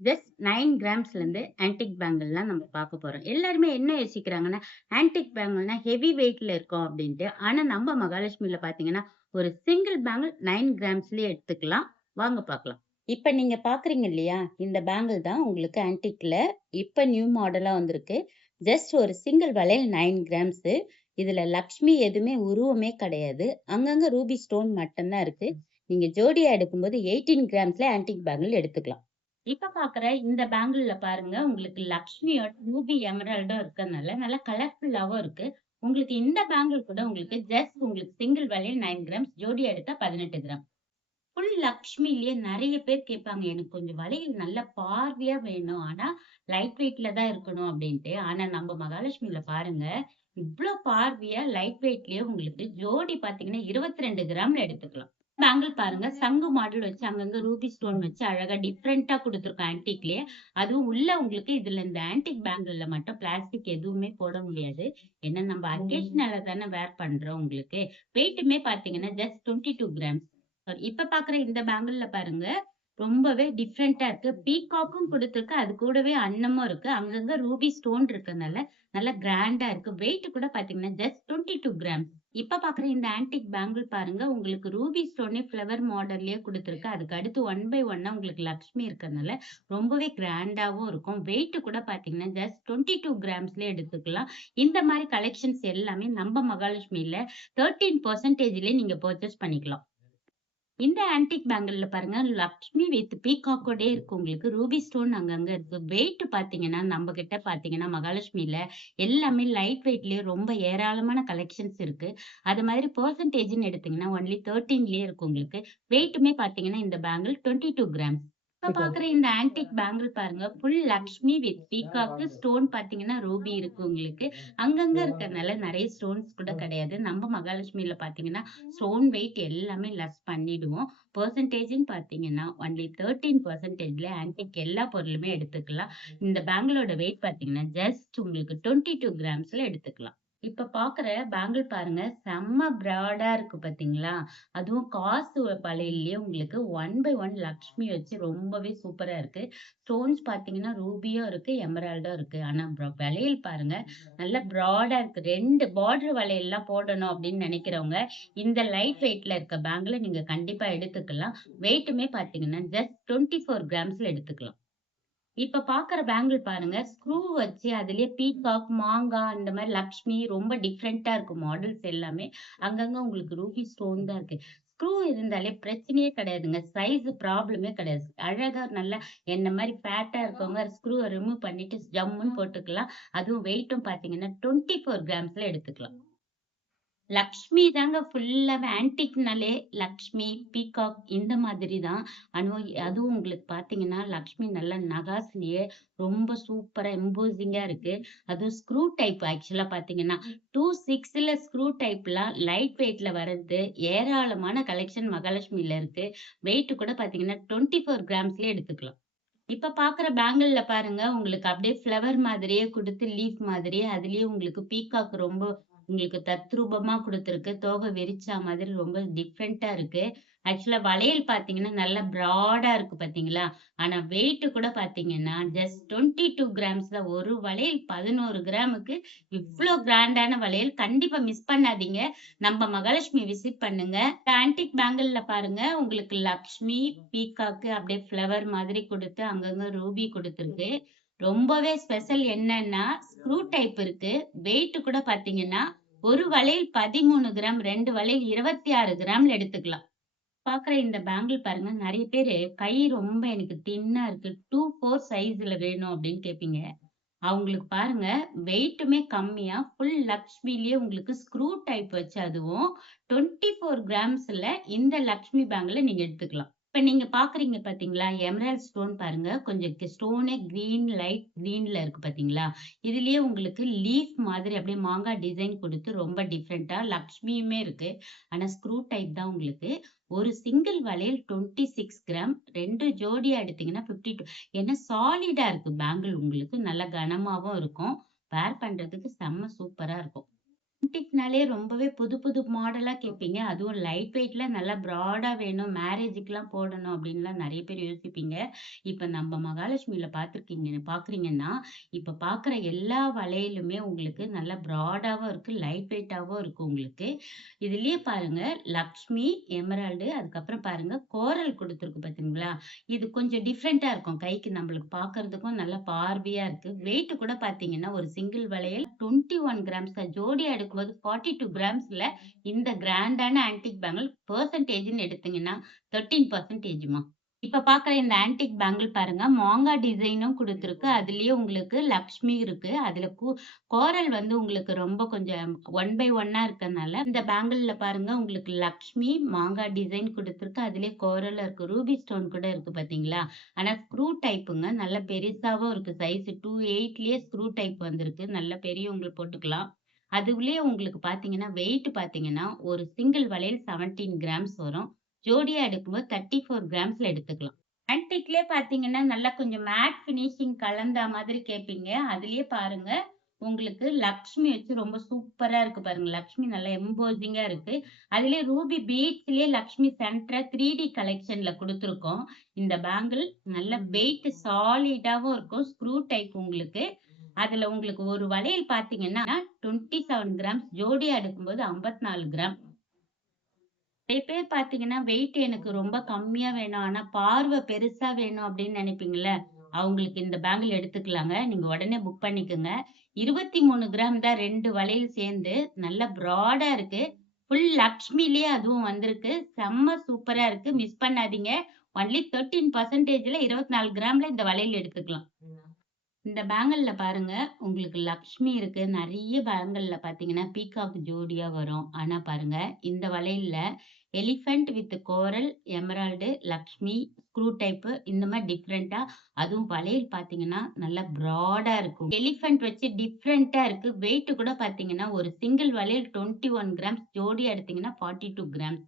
Just 9 கிராம்ஸ்லேருந்து antique பேங்கிள்லாம் நம்ம பார்க்க போறோம். எல்லாருமே என்ன யோசிக்கிறாங்கன்னா, ஆன்டிக் பேங்கிள்னா ஹெவி வெயிட்ல இருக்கும் அப்டின்ட்டு. ஆனா நம்ம மகாலட்சுமில பார்த்தீங்கன்னா, ஒரு சிங்கிள் பேங்கிள் 9 கிராம்ஸ்லயே எடுத்துக்கலாம். வாங்க பார்க்கலாம். இப்ப நீங்க பார்க்குறீங்க இல்லையா? இந்த பேங்கிள் தான் உங்களுக்கு ஆன்டிக்ல இப்ப நியூ மாடலா வந்திருக்கு. ஜஸ்ட் ஒரு சிங்கிள் வளையல் 9 கிராம்ஸு. இதுல லக்ஷ்மி எதுவுமே உருவமே கிடையாது. அங்கங்க ரூபி ஸ்டோன் மட்டும் தான் இருக்கு. நீங்க ஜோடியா எடுக்கும்போது 18 கிராம்ஸ்ல ஆன்டிக் பேங்கிள் எடுத்துக்கலாம். இப்ப பாக்குற இந்த பேங்கிள்ல பாருங்க, உங்களுக்கு லக்ஷ்மியோட ரூபி எமரால்டும் இருக்கறனால நல்லா கலர்ஃபுல்லாவும் இருக்கு. உங்களுக்கு இந்த பேங்கிள் கூட உங்களுக்கு சிங்கிள் வளையல் 9 கிராம்ஸ், ஜோடி எடுத்தா 18 கிராம். ஃபுல் லக்ஷ்மிலயே நெறைய பேர் கேட்பாங்க, எனக்கு கொஞ்சம் வளையல் நல்ல பார்வையா வேணும். ஆனா லைட் வெயிட்ல தான் இருக்கணும் அப்டின்ட்டு. ஆனா நம்ம மகாலட்சுமில பாருங்க, இவ்ளோ பார்வையா லைட் வெயிட்லயே உங்களுக்கு ஜோடி பாத்தீங்கன்னா 22 கிராம்ல எடுத்துக்கலாம். பேங்கிள் பாருங்க. சங்கு மாடல் வச்சு அங்கங்க ரூபி ஸ்டோன் வச்சு அழகா டிஃபரெண்ட்டா குடுத்துருக்கோம் ஆன்டிக்லயே. அதுவும் உள்ள உங்களுக்கு இதுல இந்த ஆன்டிக் பேங்கிள்ல மட்டும் பிளாஸ்டிக் எதுவுமே போட முடியாது. ஏன்னா நம்ம அக்கேஷனலா தானே வேர் பண்றோம் உங்களுக்கு. வெயிட்டுமே பார்த்தீங்கன்னா ஜஸ்ட் 22 கிராம்ஸ். இப்ப பார்க்குற இந்த பேங்கிள்ல பாருங்க, ரொம்பவே டிஃபரெண்ட்டா இருக்கு. பீகாக்கும் குடுத்துருக்கு. அது கூடவே அன்னமும் இருக்கு. அங்கங்க ரூபி ஸ்டோன் இருக்கனால நல்லா கிராண்டா இருக்கு. வெயிட் கூட பார்த்தீங்கன்னா ஜஸ்ட் 22 கிராம்ஸ். இப்ப பாக்குற இந்த ஆன்டிக் பேங்கிள் பாருங்க, உங்களுக்கு ரூபி ஸ்டோனே ஃப்ளவர் மாடல்லயே குடுத்துருக்கு. அதுக்கு அடுத்து ஒன் பை ஒன்னா உங்களுக்கு லக்ஷ்மி இருக்கறனால ரொம்பவே கிராண்டாவும் இருக்கும். வெயிட் கூட பாத்தீங்கன்னா ஜஸ்ட் 22 கிராம்ஸ்லயே எடுத்துக்கலாம். இந்த மாரி கலெக்ஷன்ஸ் எல்லாமே நம்ம மகாலட்சுமில 13%லயே நீங்க பர்ச்சேஸ் பண்ணிக்கலாம். இந்த ஆன்டிக் பேங்கிள்ல பாருங்க, லக்ஷ்மி வித் பீகாக்கோடயே இருக்கு உங்களுக்கு. ரூபி ஸ்டோன் அங்கங்க இருக்கு. வெயிட் பார்த்தீங்கன்னா, நம்ம கிட்ட பார்த்தீங்கன்னா, மகாலட்சுமில எல்லாமே லைட் வெயிட்லயே ரொம்ப ஏராளமான கலெக்ஷன்ஸ் இருக்கு. அது மாதிரி பெர்சன்டேஜ்ன்னு எடுத்தீங்கன்னா, ஒன்லி 13லயே இருக்கு உங்களுக்கு. வெயிட்டுமே பார்த்தீங்கன்னா, இந்த பேங்கிள் 22 கிராம்ஸ். இப்ப பாக்குற இந்த ஆன்டிக் பேங்கிள் பாருங்க, full Lakshmi with peacock stone பார்த்தீங்கன்னா, ரூபி இருக்கு உங்களுக்கு. அங்கங்க இருக்கறனால நெறைய ஸ்டோன்ஸ் கூட கிடையாது. நம்ம மகாலட்சுமில பார்த்தீங்கன்னா, ஸ்டோன் வெயிட் எல்லாமே லெஸ் பண்ணிடுவோம். பெர்சன்டேஜ்ன்னு பார்த்தீங்கன்னா, ஒன்லி 13%ல ஆன்டிக் எல்லா பொருளுமே எடுத்துக்கலாம். இந்த பேங்கிளோட வெயிட் பார்த்தீங்கன்னா, ஜஸ்ட் உங்களுக்கு 22 கிராம்ஸ்ல எடுத்துக்கலாம். இப்ப பாக்குற பேங்கிள் பாருங்க, செம்ம ப்ராடா இருக்கு பார்த்தீங்களா? அதுவும் காசு வளையல்லயே உங்களுக்கு ஒன் பை ஒன் லக்ஷ்மி வச்சு ரொம்பவே சூப்பரா இருக்கு. ஸ்டோன்ஸ் பார்த்தீங்கன்னா, ரூபியும் இருக்கு, எமரால்டும் இருக்கு. ஆனா வளையல் பாருங்க, நல்ல ப்ராடா இருக்கு. 2 பார்டர் வளையல்லாம் போடணும் அப்படின்னு நினைக்கிறவங்க, இந்த லைட் வெயிட்ல இருக்க பேங்கிள நீங்க கண்டிப்பா எடுத்துக்கலாம். வெயிட்டுமே பார்த்தீங்கன்னா, ஜஸ்ட் 24 கிராம்ஸ்ல எடுத்துக்கலாம். இப்ப பாக்குற பேங்கிள் பாருங்க. ஸ்க்ரூ வச்சு அதிலேயே பீகாக், மாங்கா இந்த மாரி லக்ஷ்மி ரொம்ப டிஃபரெண்ட்டா இருக்கும் மாடல்ஸ் எல்லாமே. அங்கங்க உங்களுக்கு ரூபி ஸ்டோன் தான் இருக்கு. ஸ்க்ரூ இருந்தாலே பிரச்சனையே கிடையாதுங்க. சைஸ் ப்ராப்ளமே கிடையாது. அழகா நல்லா என்ன மாரி ஃபேட்டா இருக்கவங்க ஸ்க்ரூவ ரிமூவ் பண்ணிட்டு ஜம்முன்னு போட்டுக்கலாம். அதுவும் வெயிட்டும் பார்த்தீங்கன்னா 24 கிராம்ஸ்ல எடுத்துக்கலாம். லக்ஷ்மி தாங்க ஃபுல்லாவே ஆன்டிக்னாலே லக்ஷ்மி, பீகாக் இந்த மாதிரி தான். அதுவும் உங்களுக்கு பார்த்தீங்கன்னா, லக்ஷ்மி நல்லா நகாஸ்லயே ரொம்ப சூப்பரா எம்போசிங்கா இருக்கு. அதுவும் ஸ்க்ரூ டைப் ஆக்சுவலா பார்த்தீங்கன்னா, 2/6ல ஸ்க்ரூ டைப்லாம் லைட் வெயிட்ல வர்றது ஏராளமான கலெக்ஷன் மகாலட்சுமில இருக்கு. வெயிட் கூட பார்த்தீங்கன்னா 24 கிராம்ஸ்லயே எடுத்துக்கலாம். இப்ப பாக்குற பேங்கிள்ல பாருங்க, உங்களுக்கு அப்படியே ஃப்ளவர் மாதிரியே குடுத்து, லீஃப் மாதிரியே அதிலேயே உங்களுக்கு பீகாக் ரொம்ப உங்களுக்கு தத்ரூபமா குடுத்துருக்கு. தோகை விரிச்சா மாதிரி ரொம்ப டிஃபரெண்ட்டா இருக்கு. ஆக்சுவலா வளையல் பார்த்தீங்கன்னா, நல்லா ப்ராடா இருக்கு பார்த்தீங்களா? ஆனா வெயிட் கூட பார்த்தீங்கன்னா, ஜஸ்ட் 22 கிராம்ஸ் தான். ஒரு வளையல் 11 கிராமுக்கு இவ்ளோ கிராண்டான வளையல். கண்டிப்பா மிஸ் பண்ணாதீங்க. நம்ம மகாலட்சுமி விசிட் பண்ணுங்க. ஆன்டிக் பேங்கிள்ல பாருங்க, உங்களுக்கு லக்ஷ்மி, பீகாக்கு அப்படியே ஃப்ளவர் மாதிரி குடுத்து, அங்கங்க ரூபி குடுத்துருக்கு. ரொம்பவே ஸ்பெஷல் என்னன்னா, ஸ்க்ரூ டைப் இருக்கு. வெயிட் கூட பார்த்தீங்கன்னா, ஒரு வளையல் 13 கிராம், 2 வளையல் 26 கிராம்ல எடுத்துக்கலாம். பாக்குற இந்த பேங்கிள் பாருங்க, நெறைய பேரு கை ரொம்ப எனக்கு தின்னா இருக்கு. 2/4 சைஸ்ல வேணும் அப்படின்னு கேட்பீங்க. அவங்களுக்கு பாருங்க, வெயிட்டுமே கம்மியா ஃபுல் லக்ஷ்மிலயே உங்களுக்கு ஸ்க்ரூ டைப் வச்சு அதுவும் 24 கிராம்ஸ்ல இந்த லக்ஷ்மி பேங்கில நீங்க எடுத்துக்கலாம். இப்ப நீங்க பார்க்குறீங்க பார்த்தீங்களா? எமரால்ட் ஸ்டோன் பாருங்க. கொஞ்சம் ஸ்டோனே கிரீன், லைட் கிரீன்ல இருக்கு பார்த்தீங்களா? இதுலயே உங்களுக்கு லீஃப் மாதிரி அப்படியே மாங்காய் டிசைன் குடுத்து ரொம்ப டிஃபரெண்ட்டா லக்ஷ்மியுமே இருக்கு. ஆனா ஸ்க்ரூ டைப் தான் உங்களுக்கு. ஒரு சிங்கிள் வளையல் 26 கிராம். 2 ஜோடியா எடுத்தீங்கன்னா 52. ஏன்னா சாலிடா இருக்கு பேங்கிள் உங்களுக்கு. நல்லா கனமாவும் இருக்கும். வேர் பண்றதுக்கு செம்ம சூப்பரா இருக்கும். ஆன்டிக்னாலே ரொம்பவே புது புது மாடலா கேட்பீங்க. அதுவும் லைட் வெயிட்ல நல்லா ப்ராடா வேணும், மேரேஜுக்குலாம் போடணும் அப்டின்லாம் நெறைய பேர் யோசிப்பீங்க. இப்ப நம்ம மகாலட்சுமில பார்க்குறீங்கன்னா, இப்ப பார்க்குற எல்லா வளையலுமே உங்களுக்கு நல்லா ப்ராடாவும் இருக்கு, லைட் வெயிட்டாவும் இருக்கு உங்களுக்கு. இதுலயே பாருங்க லக்ஷ்மி, எமரால்டு அதுக்கப்புறம் பாருங்க கோரல் குடுத்துருக்கு பார்த்தீங்களா? இது கொஞ்சம் டிஃபரெண்ட்டா இருக்கும். கைக்கு நம்மளுக்கு பார்க்கறதுக்கும் நல்லா பார்வையா இருக்கு. வெயிட் கூட பார்த்தீங்கன்னா, ஒரு சிங்கிள் வளையல் 21 கிராம்ஸ் தான். ஜோடியா எடுக்கும்போது 42 கிராம்ஸ்ல இந்த கிராண்டான ஆன்டிக் பேங்கிள் பெர்சன்டேஜ்ன்னு எடுத்தீங்கன்னா 13%மா. இப்ப பார்க்குற இந்த ஆன்டிக் பேங்கிள் பாருங்க, மாங்கா டிசைனும் குடுத்துருக்கு. அதுலயே உங்களுக்கு லக்ஷ்மி இருக்கு. அதுல கோரல் வந்து உங்களுக்கு ரொம்ப கொஞ்சம் ஒன் பை ஒன்னா இருக்கறனால, இந்த பேங்கிள்ல பாருங்க உங்களுக்கு லக்ஷ்மி, மாங்கா டிசைன் குடுத்துருக்கு. அதுலயே கோரலும் இருக்கு. ரூபி ஸ்டோன் கூட இருக்கு பார்த்தீங்களா? ஆனா ஸ்க்ரூ டைப்புங்க. நல்ல பெருசாவும் இருக்கு. சைஸ் 2/8லயே ஸ்க்ரூ டைப் வந்திருக்கு. நல்ல பெரியவங்களுக்கு போட்டுக்கலாம். அதுலயே உங்களுக்கு பார்த்தீங்கன்னா, வெயிட் பார்த்தீங்கன்னா, ஒரு சிங்கிள் வளையல் 17 கிராம்ஸ் வரும். ஜோடியா எடுக்கும்போது 34 கிராம்ஸ்ல எடுத்துக்கலாம். ஆன்டிக்லயே பார்த்தீங்கன்னா, நல்லா கொஞ்சம் மேட் ஃபினிஷிங் கலந்தா மாதிரி கேட்பீங்க. அதுலயே பாருங்க, உங்களுக்கு லக்ஷ்மி வச்சு ரொம்ப சூப்பரா இருக்கு பாருங்க. லக்ஷ்மி நல்லா எம்போசிங்கா இருக்கு. அதுலயே ரூபி பீட்ஸ்லயே லக்ஷ்மி சென்டரா 3டி கலெக்ஷன்ல குடுத்துருக்கோம். இந்த பேங்கிள் நல்ல வெயிட் சாலிடாவும் இருக்கும். ஸ்க்ரூ டைப் உங்களுக்கு. அதுல உங்களுக்கு ஒரு வளையல் பார்த்தீங்கன்னா, 27 கிராம்ஸ் ஜோடியா எடுக்கும்போது 54 கிராம். நெறைய பேர் பார்த்தீங்கன்னா, வெயிட் எனக்கு ரொம்ப கம்மியா வேணும். ஆனா பார்வை பெருசா வேணும் அப்படின்னு நினைப்பீங்கள்ல, அவங்களுக்கு இந்த பேங்கிள் எடுத்துக்கலாங்க. நீங்க உடனே புக் பண்ணிக்கங்க. 23 கிராம் தான் 2 வளையல் சேர்ந்து, நல்ல ப்ராடா இருக்கு. ஃபுல் லக்ஷ்மிலயே அதுவும் வந்திருக்கு. செம்ம சூப்பரா இருக்கு. மிஸ் பண்ணாதீங்க. ஒன்லி 13%ல 24 கிராம்ல இந்த வளையல் எடுத்துக்கலாம். இந்த பேங்கிள்ல பாருங்க, உங்களுக்கு லக்ஷ்மி இருக்கு. நெறைய பேங்கிள்ல பார்த்தீங்கன்னா, பீகாக் ஜோடியா வரும். ஆனா பாருங்க, இந்த வளையல்ல elephant with coral, emerald, Lakshmi, screw type இந்த மாரி டிஃபரெண்ட்டா அதுவும் வளையல் பார்த்தீங்கன்னா, நல்லா ப்ராடா இருக்கும். எலிஃபண்ட் வச்சு டிஃபரெண்ட்டா இருக்கு. வெயிட் கூட பார்த்தீங்கன்னா, ஒரு சிங்கிள் வளையல் 21 கிராம்ஸ் ஜோடியா எடுத்தீங்கன்னா 42 கிராம்ஸ்.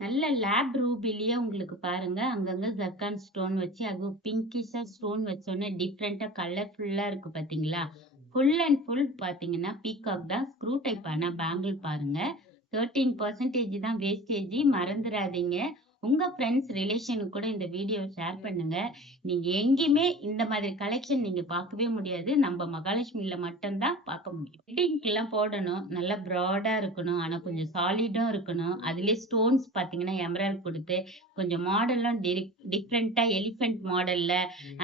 நல்ல லேப் ரூபிலயே உங்களுக்கு பாருங்க, அங்கங்க ஜர்கான் ஸ்டோன் வச்சு, அதுவும் பிங்கிஷா ஸ்டோன் வச்சோனே டிஃபரெண்ட்டா கலர்ஃபுல்லா இருக்கு பார்த்தீங்களா? ஃபுல் அண்ட் ஃபுல் பார்த்தீங்கன்னா, பீகாக் தான். ஸ்க்ரூ டைப் ஆனா பேங்கிள் பாருங்க. 13% தான் வேஸ்டேஜ். மறந்துறாதீங்க. உங்க ஃப்ரெண்ட்ஸ், ரிலேஷனுக்கு கூட இந்த வீடியோவ ஷேர் பண்ணுங்க. நீங்க எங்கேயுமே இந்த மாதிரி கலெக்ஷன் நீங்க பார்க்கவே முடியாது. நம்ம மகாலட்சுமில மட்டும் தான் பார்க்க முடியும். வெட்டிங்க்குலாம் போடணும். நல்லா ப்ராடா இருக்கணும். ஆனா கொஞ்சம் சாலிடும் இருக்கணும். அதிலயே ஸ்டோன்ஸ் பார்த்தீங்கன்னா, எமரால்ட் குடுத்து கொஞ்சம் மாடல்லாம் டிஃபரெண்ட்டா எலிஃபண்ட் மாடல்ல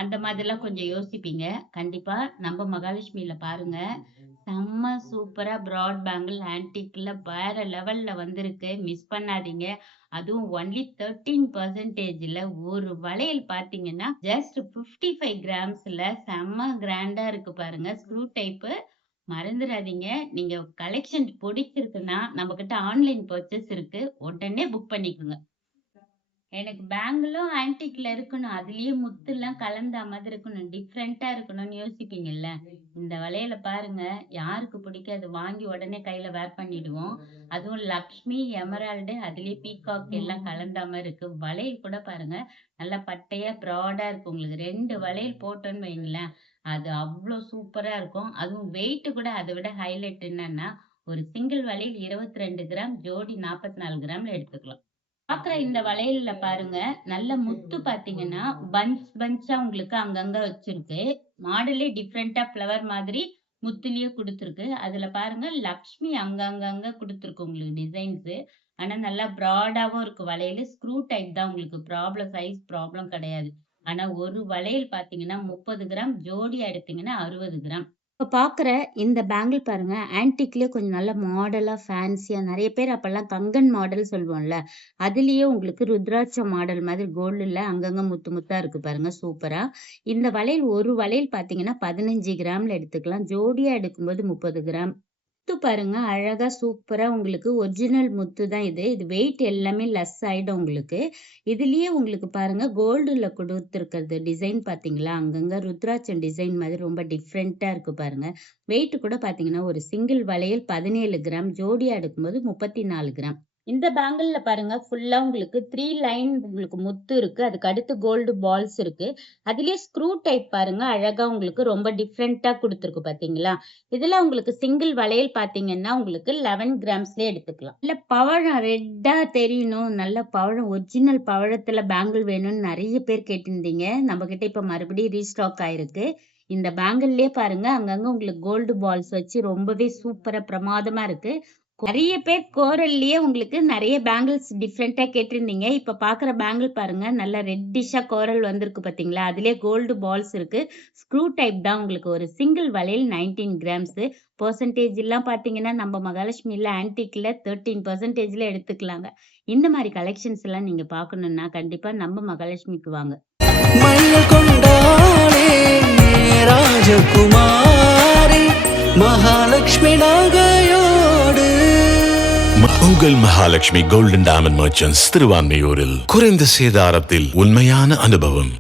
அந்த மாதிரிலாம் கொஞ்சம் யோசிப்பீங்க. கண்டிப்பா நம்ம மகாலட்சுமில பாருங்க. செம்ம சூப்பரா பிராட் பேங்கிள் ஆன்டிக்ல வேற லெவல்ல வந்திருக்கு. மிஸ் பண்ணாதீங்க. அதுவும் ஒன்லி 13%ல ஒரு வளையல் பார்த்தீங்கன்னா, ஜஸ்ட் 55 கிராம்ஸ்ல செம்ம கிராண்டா இருக்கு பாருங்க. Screw type. மறந்துறாதீங்க. நீங்க கலெக்ஷன் பிடிச்சிருக்குன்னா, நம்மகிட்ட ஆன்லைன் பர்ச்சேஸ் இருக்கு. உடனே புக் பண்ணிக்கோங்க. எனக்கு பேங்கிளும் ஆன்டிக்ல இருக்கணும். அதுலயே முத்துலாம் கலந்தா மாதிரி இருக்கணும். டிஃபரெண்ட்டா இருக்கணும்னு யோசிப்பீங்கல்ல. இந்த வளையல பாருங்க. யாருக்கு பிடிக்காது? வாங்கி உடனே கையில வேர் பண்ணிடுவோம். அதுவும் லக்ஷ்மி, எமரால்டு அதுலயே பீகாக் எல்லாம் கலந்தா மாரி இருக்கு. வளையல் கூட பாருங்க. நல்லா பட்டையா ப்ராடா இருக்கு உங்களுக்கு. 2 வளையல் போட்டோன்னு வைங்களேன், அது அவ்ளோ சூப்பரா இருக்கும். அதுவும் வெயிட் கூட அத விட ஹைலைட் என்னன்னா, ஒரு சிங்கிள் வளையல் 22 கிராம், ஜோடி 44 கிராம்ல எடுத்துக்கலாம். பாக்குற இந்த வளையல்ல பாருங்க, நல்ல முத்து பாத்தீங்கன்னா, பஞ்ச்சா உங்களுக்கு அங்கங்க வச்சிருக்கு. மாடலே டிஃபரெண்ட்டா ஃப்ளவர் மாதிரி முத்துலயே குடுத்துருக்கு. அதுல பாருங்க லக்ஷ்மி அங்கங்க குடுத்துருக்கு உங்களுக்கு டிசைன்ஸு. ஆனா நல்லா ப்ராடாவும் இருக்கு வளையலு. ஸ்க்ரூ டைப் தான் உங்களுக்கு சைஸ் ப்ராப்ளம் கிடையாது. ஆனா ஒரு வளையல் பாத்தீங்கன்னா 30 கிராம், ஜோடியா எடுத்தீங்கன்னா 60 கிராம். இப்ப பாக்குற இந்த பேங்கிள் பாருங்க, ஆன்டிக்லயே கொஞ்சம் நல்ல மாடலா, ஃபேன்சியா நெறைய பேர் அப்பல்லாம் கங்கன் மாடல் சொல்லுவோம்ல. அதுலயே உங்களுக்கு ருத்ராட்சம் மாடல் மாதிரி கோல்டுல அங்கங்க முத்து முத்தா இருக்கு பாருங்க. சூப்பரா. இந்த வளையல் ஒரு வளையல் பார்த்தீங்கன்னா 15 கிராம்ல எடுத்துக்கலாம். ஜோடியா எடுக்கும்போது 30 கிராம். முத்து பாருங்க அழகா சூப்பரா உங்களுக்கு ஒரிஜினல் முத்து தான் இது. இது வெயிட் எல்லாமே லெஸ் ஆயிடும் உங்களுக்கு. இதுலயே உங்களுக்கு பாருங்க கோல்டுல குடுத்துருக்கிறது டிசைன் பார்த்தீங்களா? அங்கங்க ருத்ராட்சம் டிசைன் மாதிரி ரொம்ப டிஃப்ரெண்ட்டா இருக்கு பாருங்க. வெயிட் கூட பார்த்தீங்கன்னா, ஒரு சிங்கிள் வளையல் 17 கிராம், ஜோடியா எடுக்கும்போது 34 கிராம். இந்த பேங்கிள்ல பாருங்க ஃபுல்லா உங்களுக்கு 3 லைன் உங்களுக்கு முத்து இருக்கு. அதுக்கு அடுத்து கோல்டு பால்ஸ் இருக்கு. அதிலேயே ஸ்க்ரூ டைப் பாருங்க. அழகா உங்களுக்கு ரொம்ப டிஃபரெண்ட்டா குடுத்துருக்கு பார்த்தீங்களா? இதுல உங்களுக்கு சிங்கிள் வளையல் பார்த்தீங்கன்னா, உங்களுக்கு 11 கிராம்ஸ்லயே எடுத்துக்கலாம். இல்ல பவழம் ரெட்டா தெரியணும், நல்ல பவழம் ஒரிஜினல் பவழத்துல பேங்கிள் வேணும்னு நெறைய பேர் கேட்டிருந்தீங்க. நம்மகிட்ட இப்ப மறுபடியும் ரீஸ்டாக் ஆயிருக்கு. இந்த பேங்கிள்லயே பாருங்க, அங்கங்க உங்களுக்கு கோல்டு பால்ஸ் வச்சு ரொம்பவே சூப்பரா பிரமாதமா இருக்கு. நெறைய பேர் கோரல்லயே உங்களுக்கு நெறைய பேங்கிள்ஸ் டிஃபரெண்ட்டா கேட்டிருந்தீங்க. இப்ப பார்க்குற பேங்கிள் பாருங்க, நல்ல ரெட்டிஷ்ஷா கோரல் வந்திருக்கு பார்த்தீங்களா? அதிலேயே கோல்டு பால்ஸ் இருக்கு. ஸ்க்ரூ டைப் தான் உங்களுக்கு ஒரு சிங்கிள் வளையல் 19 கிராம்ஸு. பெர்சன்டேஜ்லாம் பார்த்தீங்கன்னா, நம்ம மகாலட்சுமில ஆன்டிக்ல 13%ல எடுத்துக்கலாங்க. இந்த மாரி கலெக்ஷன்ஸ் எல்லாம் நீங்க பார்க்கணும்னா, கண்டிப்பா நம்ம மகாலட்சுமிக்கு வாங்க. மையல் கொண்டாளே ராஜகுமாரி மகாலட்சுமி நகையோடு. உங்கள் மகாலட்சுமி கோல்டன் டைமண்ட் மர்ச்சன்ட்ஸ் திருவான்மையூரில் குறைந்த சேதாரத்தில் உண்மையான அனுபவம்.